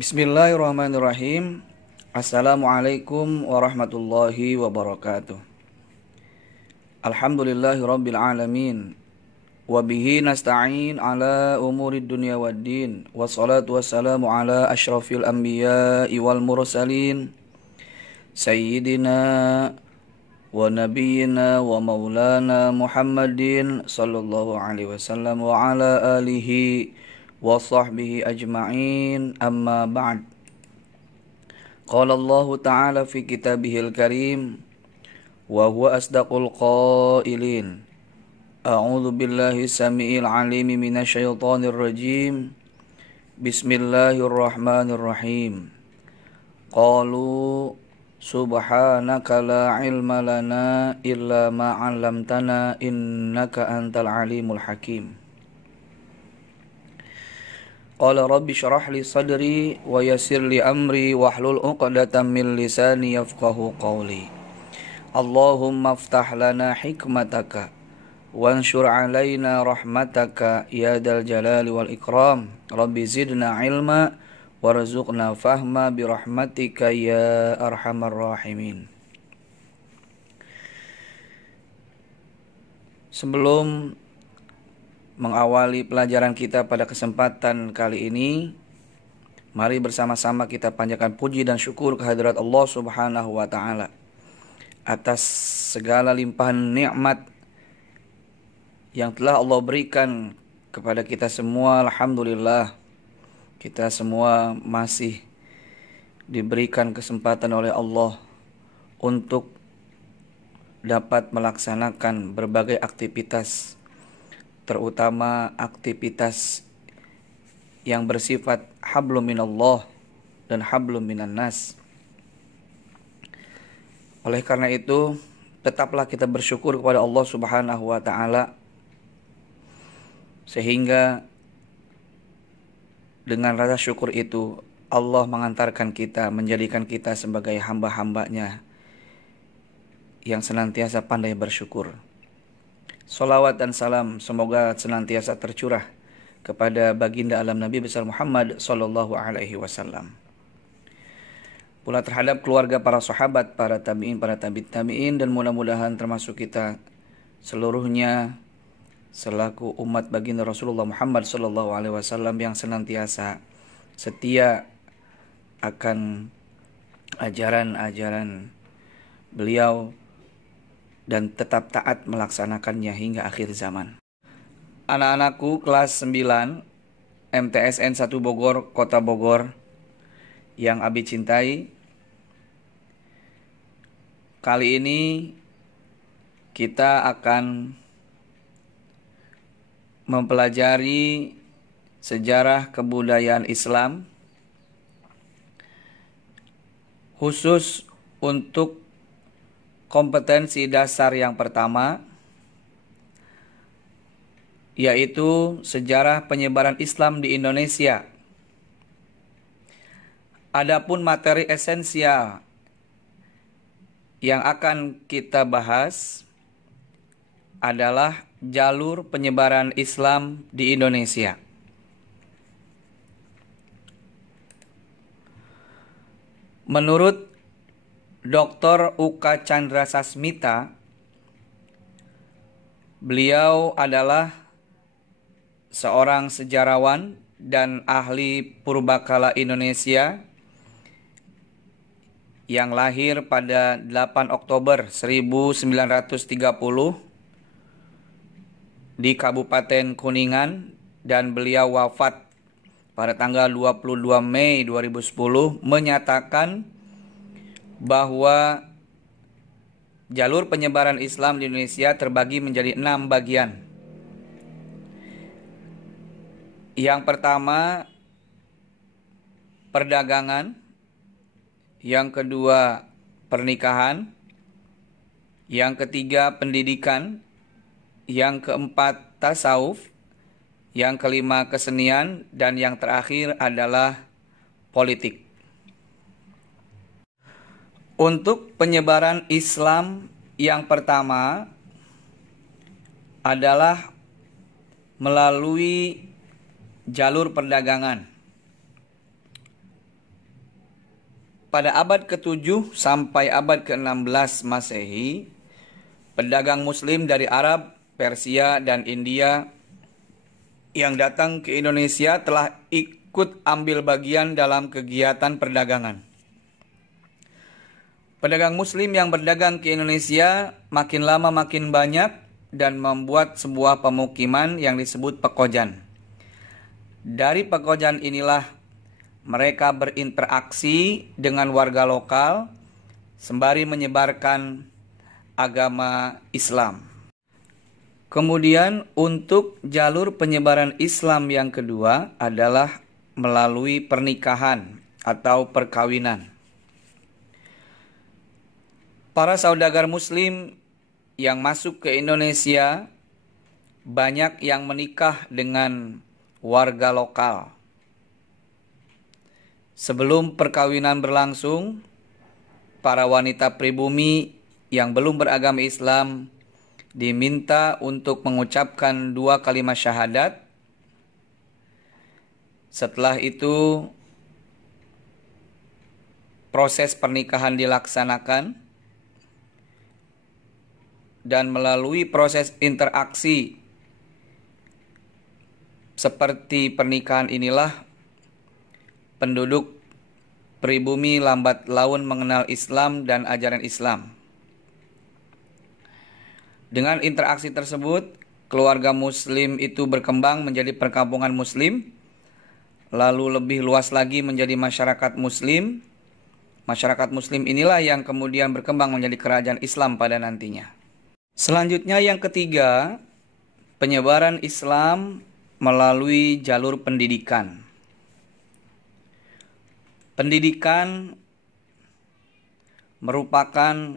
Bismillahirrahmanirrahim. Assalamualaikum warahmatullahi wabarakatuh. Alhamdulillahirabbil alamin. Wa bihi nasta'in ala umurid dunya waddin. Wassalatu wassalamu ala asyrafil anbiya'i wal mursalin. Sayyidina wa nabiyyina wa maulana Muhammadin sallallahu alaihi wasallam wa ala alihi wa sahbihi ajma'in, amma ba'd. Qala Allah ta'ala fi kitabihil karim wa huwa asdaqul qailin. A'udzu billahi samiil alimi minasyaitonir rajim. Bismillahirrahmanirrahim. Qalu subhanaka la ilma lana illa ma 'allamtana innaka antal alimul hakim. Qala rabbi syrah li sadri wa yassir li amri wahlul 'uqdatam min lisani yafqahu qawli. Allahumma iftah lana hikmataka wanshur 'alaina rahmataka ya dzal jalali wal ikram. Rabbi zidna ilma warzuqna fahma bi rahmatika ya arhamar rahimin. Sebelum mengawali pelajaran kita pada kesempatan kali ini, mari bersama-sama kita panjatkan puji dan syukur kehadirat Allah Subhanahu wa taala atas segala limpahan nikmat yang telah Allah berikan kepada kita semua. Alhamdulillah, kita semua masih diberikan kesempatan oleh Allah untuk dapat melaksanakan berbagai aktivitas, terutama aktivitas yang bersifat hablum minallah dan hablum minan nas. Oleh karena itu, tetaplah kita bersyukur kepada Allah Subhanahu wa taala, sehingga dengan rasa syukur itu Allah mengantarkan kita, menjadikan kita sebagai hamba-hambanya yang senantiasa pandai bersyukur. Salawat dan salam semoga senantiasa tercurah kepada baginda alam Nabi besar Muhammad sallallahu alaihi wasallam. Pula terhadap keluarga para sahabat, para tabi'in, para tabi'in, dan mudah-mudahan termasuk kita seluruhnya selaku umat baginda Rasulullah Muhammad sallallahu alaihi wasallam yang senantiasa setia akan ajaran-ajaran beliau dan tetap taat melaksanakannya hingga akhir zaman. Anak-anakku kelas 9 MTSN 1 Bogor, Kota Bogor yang Abi cintai, kali ini kita akan mempelajari sejarah kebudayaan Islam khusus untuk kompetensi dasar yang pertama, yaitu sejarah penyebaran Islam di Indonesia. Adapun materi esensial yang akan kita bahas adalah jalur penyebaran Islam di Indonesia. Menurut Dr. Uka Chandra Sasmita, beliau adalah seorang sejarawan dan ahli purbakala Indonesia yang lahir pada 8 Oktober 1930 di Kabupaten Kuningan, dan beliau wafat pada tanggal 22 Mei 2010, menyatakan bahwa jalur penyebaran Islam di Indonesia terbagi menjadi 6 bagian. Yang pertama, perdagangan. Yang kedua, pernikahan. Yang ketiga, pendidikan. Yang keempat, tasawuf. Yang kelima, kesenian. Dan yang terakhir adalah politik. Untuk penyebaran Islam yang pertama adalah melalui jalur perdagangan. Pada abad ke-7 sampai abad ke-16 Masehi, pedagang Muslim dari Arab, Persia, dan India yang datang ke Indonesia telah ikut ambil bagian dalam kegiatan perdagangan. Pedagang Muslim yang berdagang ke Indonesia makin lama makin banyak dan membuat sebuah pemukiman yang disebut Pekojan. Dari Pekojan inilah mereka berinteraksi dengan warga lokal sembari menyebarkan agama Islam. Kemudian untuk jalur penyebaran Islam yang kedua adalah melalui pernikahan atau perkawinan. Para saudagar Muslim yang masuk ke Indonesia banyak yang menikah dengan warga lokal. Sebelum perkawinan berlangsung, para wanita pribumi yang belum beragama Islam diminta untuk mengucapkan 2 kalimat syahadat. Setelah itu, proses pernikahan dilaksanakan dan melalui proses interaksi seperti pernikahan inilah penduduk pribumi lambat laun mengenal Islam dan ajaran Islam. Dengan interaksi tersebut, keluarga Muslim itu berkembang menjadi perkampungan Muslim, lalu lebih luas lagi menjadi masyarakat Muslim. Masyarakat Muslim inilah yang kemudian berkembang menjadi kerajaan Islam pada nantinya. Selanjutnya yang ketiga, penyebaran Islam melalui jalur pendidikan. Pendidikan merupakan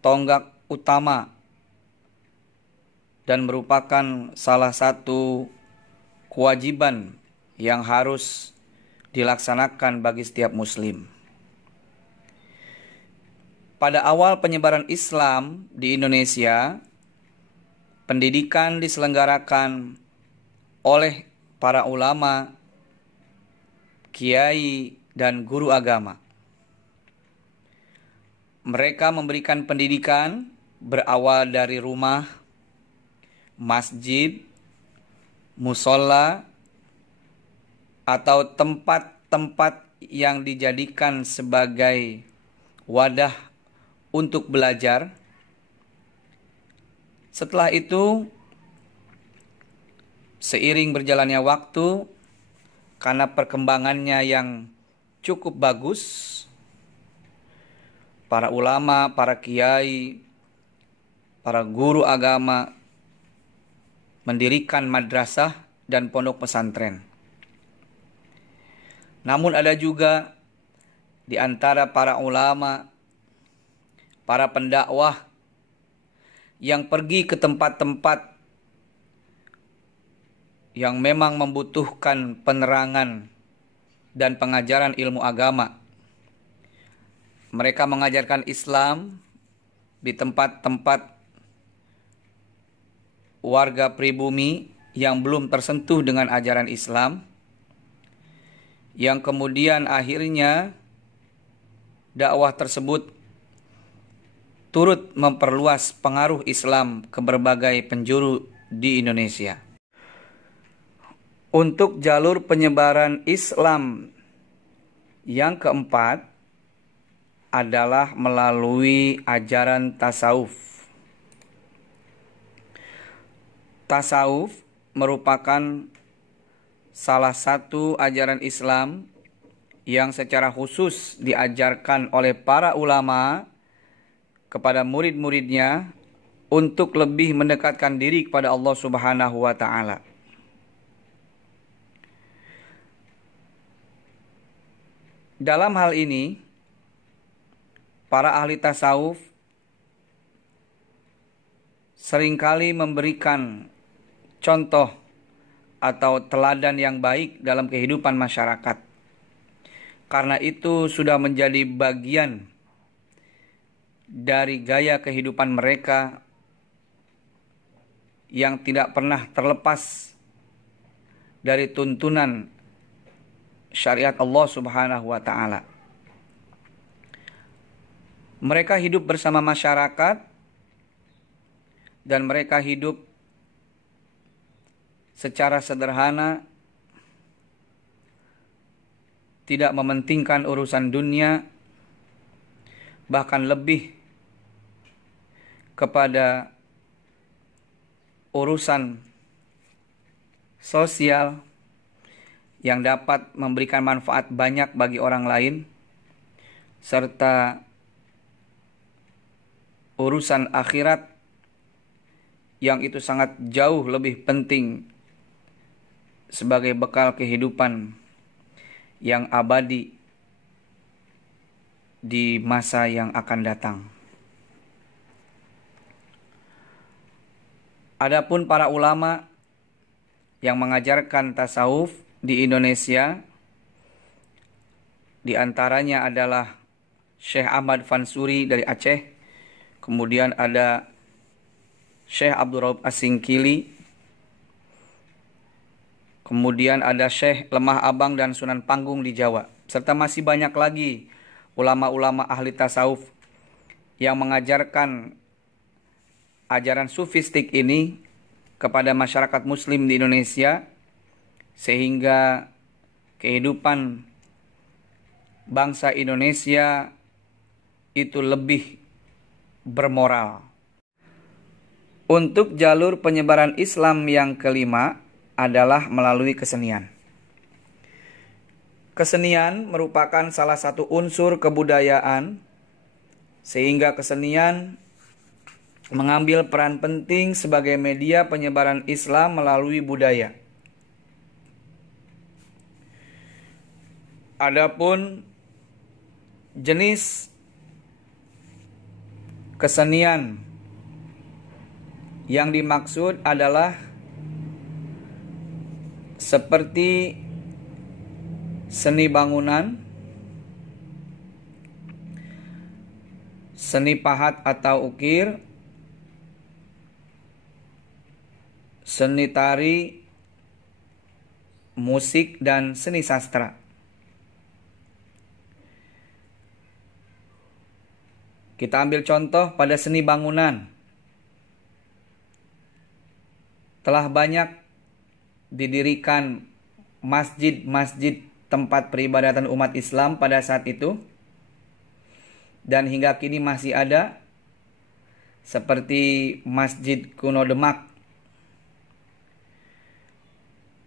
tonggak utama dan merupakan salah satu kewajiban yang harus dilaksanakan bagi setiap Muslim. Pada awal penyebaran Islam di Indonesia, pendidikan diselenggarakan oleh para ulama, kiai, dan guru agama. Mereka memberikan pendidikan berawal dari rumah, masjid, musola, atau tempat-tempat yang dijadikan sebagai wadah untuk belajar. Setelah itu, seiring berjalannya waktu, karena perkembangannya yang cukup bagus, para ulama, para kiai, para guru agama mendirikan madrasah dan pondok pesantren. Namun ada juga di antara para ulama, para pendakwah yang pergi ke tempat-tempat yang memang membutuhkan penerangan dan pengajaran ilmu agama. Mereka mengajarkan Islam di tempat-tempat warga pribumi yang belum tersentuh dengan ajaran Islam, yang kemudian akhirnya dakwah tersebut turut memperluas pengaruh Islam ke berbagai penjuru di Indonesia. Untuk jalur penyebaran Islam yang keempat adalah melalui ajaran tasawuf. Tasawuf merupakan salah satu ajaran Islam yang secara khusus diajarkan oleh para ulama kepada murid-muridnya untuk lebih mendekatkan diri kepada Allah Subhanahu wa taala. Dalam hal ini, para ahli tasawuf seringkali memberikan contoh atau teladan yang baik dalam kehidupan masyarakat. Karena itu sudah menjadi bagian dari gaya kehidupan mereka yang tidak pernah terlepas dari tuntunan syariat Allah Subhanahu wa taala. Mereka hidup bersama masyarakat dan mereka hidup secara sederhana, tidak mementingkan urusan dunia, bahkan lebih kepada urusan sosial yang dapat memberikan manfaat banyak bagi orang lain, serta urusan akhirat yang itu sangat jauh lebih penting sebagai bekal kehidupan yang abadi di masa yang akan datang. Adapun para ulama yang mengajarkan tasawuf di Indonesia, di antaranya adalah Syekh Ahmad Fansuri dari Aceh, kemudian ada Syekh Abdul Raub Asingkili, kemudian ada Syekh Lemah Abang dan Sunan Panggung di Jawa, serta masih banyak lagi ulama-ulama ahli tasawuf yang mengajarkan ajaran sufistik ini kepada masyarakat muslim di Indonesia, sehingga kehidupan bangsa Indonesia itu lebih bermoral. Untuk jalur penyebaran Islam yang kelima adalah melalui kesenian. Kesenian merupakan salah satu unsur kebudayaan, sehingga kesenian mengambil peran penting sebagai media penyebaran Islam melalui budaya. Adapun jenis kesenian yang dimaksud adalah seperti seni bangunan, seni pahat atau ukir, seni tari, musik, dan seni sastra. Kita ambil contoh pada seni bangunan. Telah banyak didirikan masjid-masjid tempat peribadatan umat Islam pada saat itu, dan hingga kini masih ada, seperti Masjid Kuno Demak,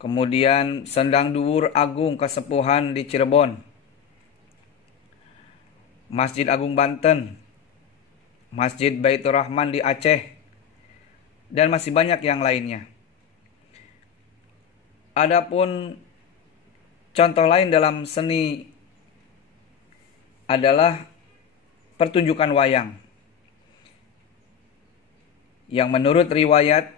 kemudian Sendang Duwur Agung Kesepuhan di Cirebon, Masjid Agung Banten, Masjid Baitur Rahman di Aceh, dan masih banyak yang lainnya. Adapun contoh lain dalam seni adalah pertunjukan wayang, yang menurut riwayat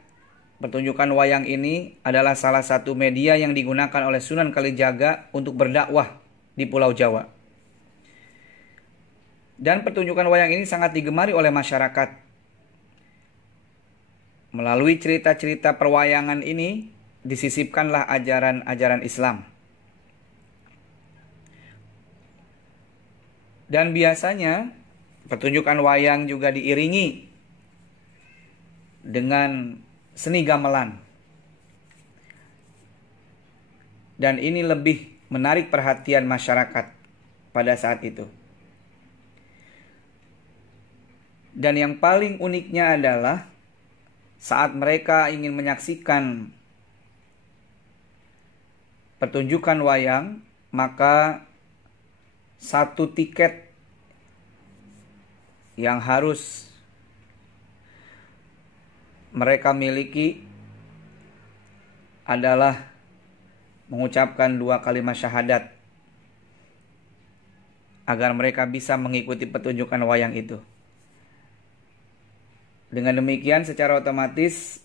pertunjukan wayang ini adalah salah satu media yang digunakan oleh Sunan Kalijaga untuk berdakwah di Pulau Jawa. Dan pertunjukan wayang ini sangat digemari oleh masyarakat. Melalui cerita-cerita perwayangan ini disisipkanlah ajaran-ajaran Islam. Dan biasanya pertunjukan wayang juga diiringi dengan seni gamelan. Dan ini lebih menarik perhatian masyarakat pada saat itu. Dan yang paling uniknya adalah saat mereka ingin menyaksikan pertunjukan wayang, maka satu tiket yang harus mereka miliki adalah mengucapkan 2 kalimat syahadat agar mereka bisa mengikuti pertunjukan wayang itu. Dengan demikian secara otomatis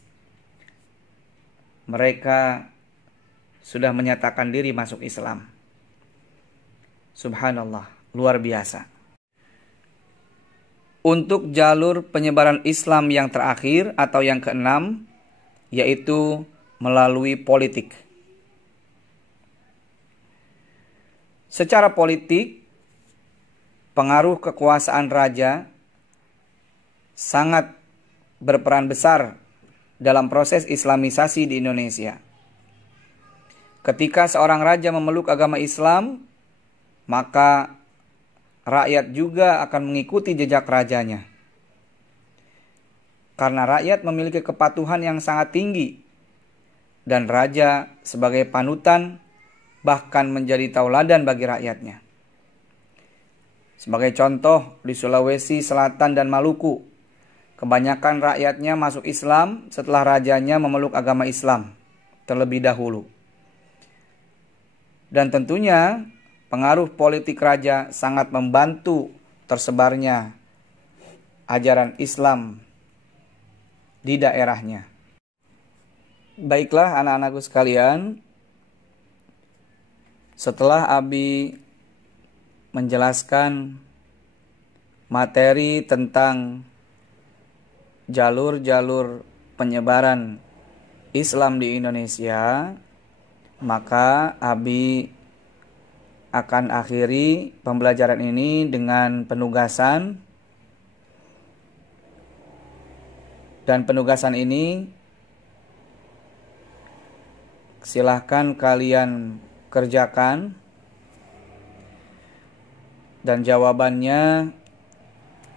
mereka sudah menyatakan diri masuk Islam. Subhanallah, luar biasa. Untuk jalur penyebaran Islam yang terakhir atau yang keenam, yaitu melalui politik. Secara politik, pengaruh kekuasaan raja sangat berperan besar dalam proses Islamisasi di Indonesia. Ketika seorang raja memeluk agama Islam, maka rakyat juga akan mengikuti jejak rajanya. Karena rakyat memiliki kepatuhan yang sangat tinggi, dan raja sebagai panutan bahkan menjadi tauladan bagi rakyatnya. Sebagai contoh, di Sulawesi Selatan dan Maluku, kebanyakan rakyatnya masuk Islam setelah rajanya memeluk agama Islam terlebih dahulu. Dan tentunya pengaruh politik raja sangat membantu tersebarnya ajaran Islam di daerahnya. Baiklah anak-anakku sekalian, setelah Abi menjelaskan materi tentang jalur-jalur penyebaran Islam di Indonesia, maka Abi akan akhiri pembelajaran ini dengan penugasan. Dan penugasan ini silahkan kalian kerjakan. Dan jawabannya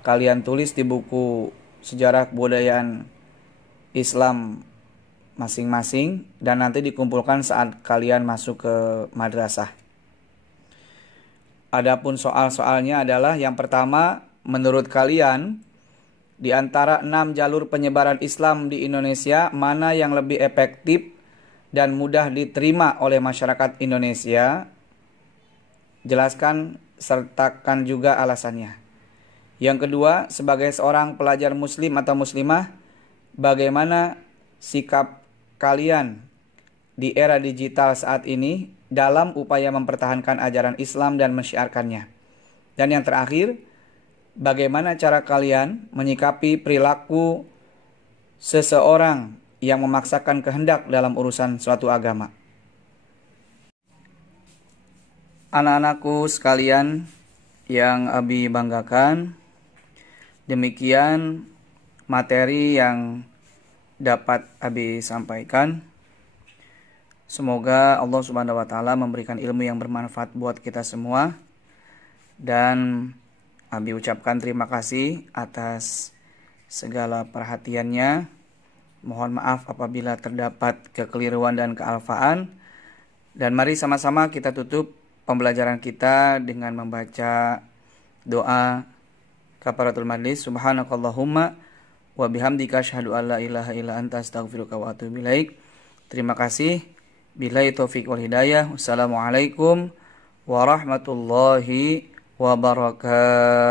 kalian tulis di buku sejarah kebudayaan Islam masing-masing dan nanti dikumpulkan saat kalian masuk ke madrasah. Adapun soal-soalnya adalah yang pertama, menurut kalian di antara 6 jalur penyebaran Islam di Indonesia, mana yang lebih efektif dan mudah diterima oleh masyarakat Indonesia? Jelaskan sertakan juga alasannya. Yang kedua, sebagai seorang pelajar muslim atau muslimah, bagaimana sikap kalian di era digital saat ini dalam upaya mempertahankan ajaran Islam dan mensyiarkannya? Dan yang terakhir, bagaimana cara kalian menyikapi perilaku seseorang yang memaksakan kehendak dalam urusan suatu agama? Anak-anakku sekalian yang Abi banggakan, demikian materi yang dapat Abi sampaikan. Semoga Allah Subhanahu wa taala memberikan ilmu yang bermanfaat buat kita semua, dan Abi ucapkan terima kasih atas segala perhatiannya. Mohon maaf apabila terdapat kekeliruan dan kealfaan. Dan mari sama-sama kita tutup pembelajaran kita dengan membaca doa kafaratul majlis. Subhanakallahumma wa bihamdika asyhadu an la ilaha illa anta astaghfiruka wa atubu ilaik. Terima kasih. Billahi taufiq wal hidayah. Wassalamualaikum warahmatullahi wabarakatuh.